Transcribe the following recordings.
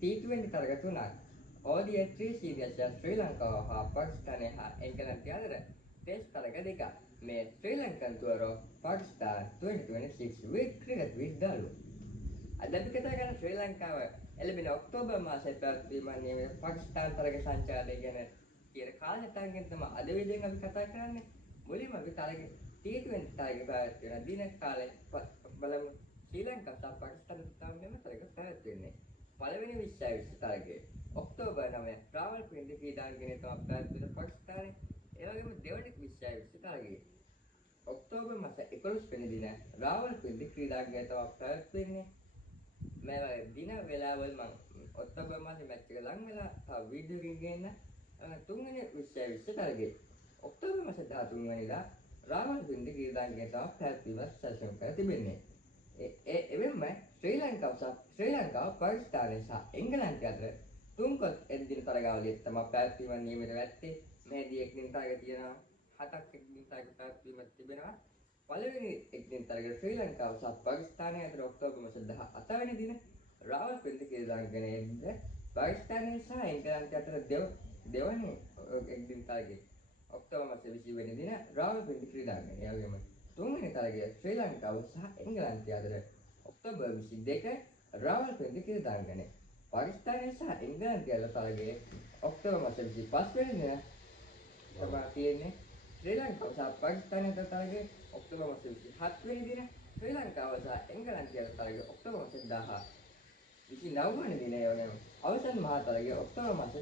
T20 තරග තුනක් ODI series ශ්‍රී ලංකාව හා පාකිස්තානය හා එංගලන්තය අතර ටෙස්ට් තරග දෙකක්. මේ ශ්‍රී Lankan tour of Pakistan 2026 with cricket with Dalu. අද අපි කතා කරන ශ්‍රී ලංකාව එළඹෙන ඔක්තෝබර් මාසයේ පැවැත්වීම නියමිත පාකිස්තාන තරග සංචාරය ගැන කියන කාලසටහන ගැන තමයි අද වීඩියෝෙන් අපි කතා කරන්නේ. මුලින්ම අපි තරග T20 තරග පැවැත්වෙන දින කාලය බලමු. ශ්‍රී ලංකාව සහ පාකිස්තාන සමග තරග පැවැත්වෙන්නේ. පළවෙනි 20 තරගය ඔක්තෝබර් 9 රාවල්පින්ඩි ක්‍රීඩාංගණයේ තමයි පැවැත්වෙන පාකිස්තානයේ. ඒ වගේම දෙවන 20 තරගය ඔක්තෝබර් මාස 11 වෙනි දින රාවල්පින්ඩි ක්‍රීඩාංගණයේ තමයි පැවැත්වෙන්නේ. මේ වගේ දින වෙලාවල් මම ඔක්තෝබර් මාසේ මැච් එක ලඟ වෙලා තව වීඩියෝ එකකින් ගේන්න. තුන්වෙනි 20 තරගය ඔක්තෝබර් මාස 13 වෙනිදා රාවල්පින්ඩි ක්‍රීඩාංගණයේ තමයි පැවැත්වීම සැලසුම් කර තිබෙන්නේ. එවෙන්ම ශ්‍රී ලංකාව පාකිස්තානය සහ එංගලන්තය අතර තුන්කොත් එක්දින තරගාවලිය තමයි පැවැත්වීම නියමිත වෙත්තේ. මෙහිදී එක්දින තරග තියෙනවා 7ක් එක්දින තරග පැවැත්වීමක් තිබෙනවා. පළවෙනි එක්දින තරගය ශ්‍රී ලංකාව සහ පාකිස්තානය අතර ඔක්තෝබර් මාස 17 වෙනි දින රාවල්පින්ඩි ක්‍රීඩාංගණයේදී පාකිස්තානය සහ එංගලන්තය අතර දෙවන එක්දින තරගය ඔක්තෝබර් මාස 20 වෙනි දින රාවල්පින්ඩි ක්‍රීඩාංගණය. ඒ වගේම තුන්වෙනි තරගය ශ්‍රී ලංකාව සහ එංගලන්තය අතර ඔක්තෝබර් 22 රාවල්පින්ඩි ක්‍රීඩාංගණය. පාකිස්තානය සහ එංගලන්තය අතර තරගය ඔක්තෝබර් මාස 25 වෙනි දින තමයි තියෙන්නේ. ශ්‍රී ලංකාව සහ පාකිස්තානය අතර තරගය ඔක්තෝබර් මාස 27 වෙනි දින. ශ්‍රී ලංකාව සහ එංගලන්තය අතර තරගය ඔක්තෝබර් මාස 29 වෙනි දින. ඒ වගේම අවසන් මහා තරගය ඔක්තෝබර් මාස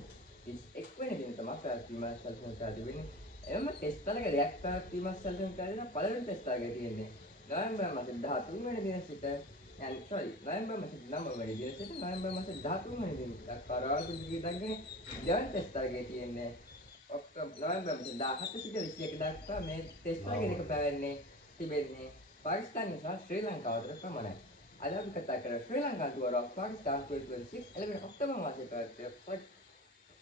21 වෙනි දින තමයි පැවැත්වීම සැලසුම් කර තිබෙන්නේ. එම ටෙස්ට් තරග දෙකක් පැවැත්වීමක් සැලසුම් කර දෙන පළවෙනි ටෙස්ට් තරගය තියෙන්නේ නොවැම්බර් මාස 13 වෙනි දින සිට නොවැම්බර් මාස 9 වෙනි දින සිට නොවැම්බර් මාස 13 වෙනි දින දක්වා රාවල්පින්ඩි ක්‍රීඩාංගණයේ දෙවන ටෙස්ට් තරගය තියෙන්නේ නොවැම්බර් මාස 17 සිට 21 දක්වා. මේ ටෙස්ට් තරග දෙක පැවැත්වෙන්නේ තිබෙන්නේ පාකිස්තානය සහ ශ්‍රී ලංකාව අතර පමණයි. අද අපි කතා කරන්නේ Sri Lanka tour of Pakistan 2026 එළඹෙන ඔක්තෝබර් මාසයේ පැවැත්වෙන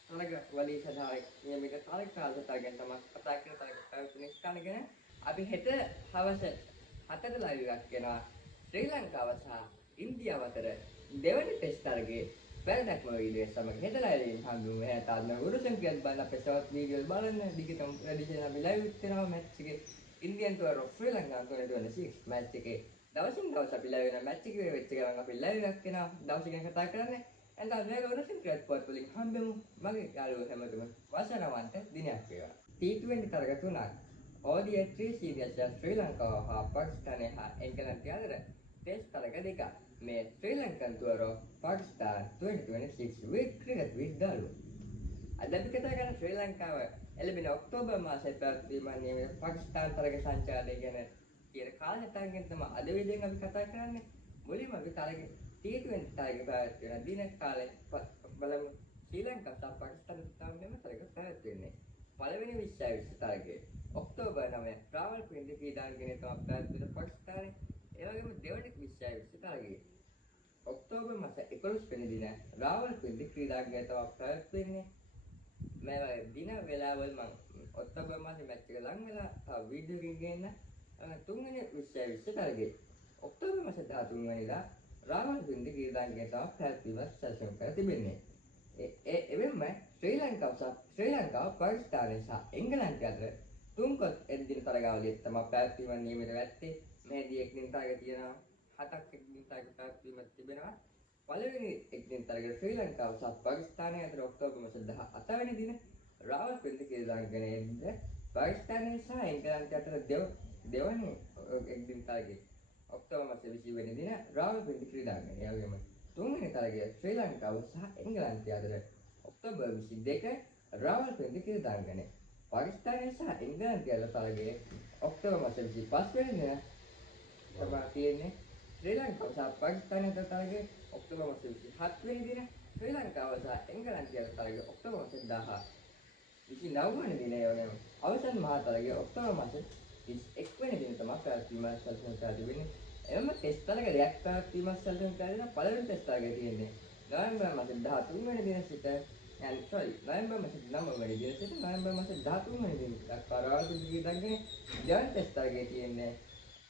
තරග වලී සඳහා නියමිත තරග කාලසටහන ගැන තමයි කතා කරන තරග පැවැත්වෙන ස්ථාන ගැන. අපි හෙට හවස 7ට ලයිව් එකක් කරනවා ශ්‍රී ලංකාව සහ ඉන්දියාව අතර දෙවන ටෙස්ට් තරගයේ වැරදක්ම වීඩියෝ සමග හෙට ලයිව් එකෙන් හඳුන්වමු. එහෙනම් තාම උරුසම් කියත් බලන්න අපේ ෂෝට් වීඩියෝ බලන්න. දිගටම වැඩිශේෂ අපි ලයිව් කරනවා මැච් එකේ Indian tour of Sri Lanka 2026 match එකේ දවසින් දවස අපි ලයිව් වෙන මැච් එකේ වෙච්ච ගමන් අපි ලයිව් එකක් කරනවා. දවස් ගැන කතා කරන්නේ. එතන මේක උරුසම් කියත් පොත් වලින් හම්බෙමු. මගේ යාළුවෝ හැමෝටම වසරවන්ත දිනයක් වේවා. T20 තරග තුනක් ODI සීරීස් ශ්‍රී ලංකාව හා පාකිස්තානය හා එංගලන්තය අතර ටෙස්ට් තරග දෙකක්. මේ ශ්‍රී Lankan tour of Pakistan 2026 with cricket with Dalu. අද අපි කතා කරන ශ්‍රී ලංකාව එළඹෙන ඔක්තෝබර් මාසයේ පැවැත්වීම නියමිත පාකිස්තාන තරග සංචාරය ගැන කියන කාලසටහන ගැන තමයි අද වීඩියෝෙන් අපි කතා කරන්නේ. මුලින්ම අපි තරග T20 තරග පැවැත්වෙන දින කාලය බලමු. ශ්‍රී ලංකාව සහ පාකිස්තාන සමග තරග පැවැත්වෙන්නේ. පළවෙනි 20 තරගය ඔක්තෝබර් 9 රාවල්පින්ඩි ක්‍රීඩාංගණයේ තමයි පැවැත්වෙන පාකිස්තානයේ. ඒ වගේම දෙවන 20 තරගය ඔක්තෝබර් මාස 11 වෙනි දින රාවල්පින්ඩි ක්‍රීඩාංගණයේ තමයි පැවැත්වෙන්නේ. මේ වගේ දින වෙලාවල් මම ඔක්තෝබර් මාසේ මැච් එක ලඟ වෙලා තව වීඩියෝ එකකින් ගේන්න. තුන්වෙනි 20 තරගය ඔක්තෝබර් මාස 13 වෙනිදා රාවල්පින්ඩි ක්‍රීඩාංගණයේ තමයි පැවැත්වීම සැලසුම් කර තිබෙන්නේ. එවෙන්ම ශ්‍රී ලංකාව පාකිස්තානය සහ එංගලන්තය අතර තුන්කොත් එක්දින තරගාවලිය තමයි පැවැත්වීම නියමිත වෙත්තේ. මෙහිදී එක්දින තරග තියෙනවා 7ක් එක්දින තරග පැවැත්වීමක් තිබෙනවා. පළවෙනි එක්දින තරගය ශ්‍රී ලංකාව සහ පාකිස්තානය අතර ඔක්තෝබර් මාස 17 වෙනි දින රාවල්පින්ඩි ක්‍රීඩාංගණයේදී පාකිස්තානය සහ එංගලන්තය අතර දෙවන එක්දින තරගය ඔක්තෝබර් මාස 20 වෙනි දින රාවල්පින්ඩි ක්‍රීඩාංගණය. ඒ වගේම තුන්වෙනි තරගය ශ්‍රී ලංකාව සහ එංගලන්තය අතර ඔක්තෝබර් 22 රාවල්පින්ඩි ක්‍රීඩාංගණය. පාකිස්තානය සහ එංගලන්තය අතර තරගය ඔක්තෝබර් මාස 25 වෙනි දින තමයි තියෙන්නේ. ශ්‍රී ලංකාව සහ පාකිස්තානය අතර තරගය ඔක්තෝබර් මාස 27 වෙනි දින. ශ්‍රී ලංකාව සහ එංගලන්තය අතර තරගය ඔක්තෝබර් මාස 29 වෙනි දින. ඒ වගේම අවසන් මහා තරගය ඔක්තෝබර් මාස 21 වෙනි දින තමයි පැවැත්වීම සැලසුම් කර තිබෙන්නේ. එම ටෙස්ට් තරග දෙකක් පැවැත්වීම සැලසුම් කර දෙන පළවෙනි ටෙස්ට් තරගය තියෙන්නේ නොවැම්බර් මාස 13 වෙනි දින සිට නොවැම්බර් මාස 9 වෙනි දින සිට නොවැම්බර් මාස 13 වෙනි දින දක්වා රාවල්පින්ඩි ක්‍රීඩාංගණයේ දෙවන ටෙස්ට් තරගය තියෙන්නේ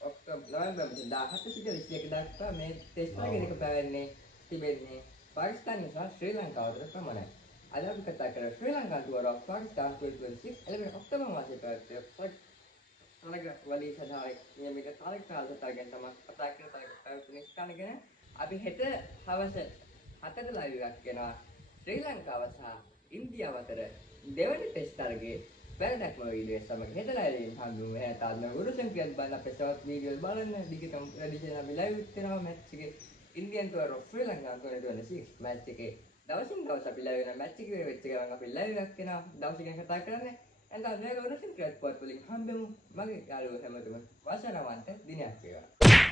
නොවැම්බර් මාස 17 සිට 21 දක්වා. මේ ටෙස්ට් තරග දෙක පැවැත්වෙන්නේ තිබෙන්නේ පාකිස්තානය සහ ශ්‍රී ලංකාව අතර පමණයි. අද අපි කතා කරන්නේ Sri Lanka tour of Pakistan 2026 11 ඔක්තෝබර් මාසයේ පැවැත්වෙන තරග වලී සඳහා නියමිත තරග කාලසටහන ගැන තමයි කතා කරන තරග පැවැත්වෙන ස්ථාන ගැන. අපි හෙට හවස 7ට ලයිව් එකක් කරනවා ශ්‍රී ලංකාව සහ ඉන්දියාව අතර දෙවැනි ටෙස්ට් තරගයේ වැරදක්ම වීඩියෝ සමග හෙට ලයිව් එකෙන් හම්බුනේ. එහෙනම් තාම උරුසෙන් කියත් බලන්න අපේ ෂෝට් වීඩියෝස් බලන්න. දිගටම වැඩිශේෂ අපි ලයිව් කරනවා මැච් එකේ Indian tour of Sri Lanka 2026 match එකේ දවසින් දවස අපි ලයිව් වෙන මැච් එකේ වෙච්ච ගමන් අපි ලයිව් එකක් කරනවා. දවස් ගැන කතා කරන්නේ. එහෙනම් දැන් උරුසෙන් කියත් පොත් වලින් හම්බෙමු. මගේ යාළුවෝ හැමෝටම වාසනාවන්ත දිනයක් වේවා.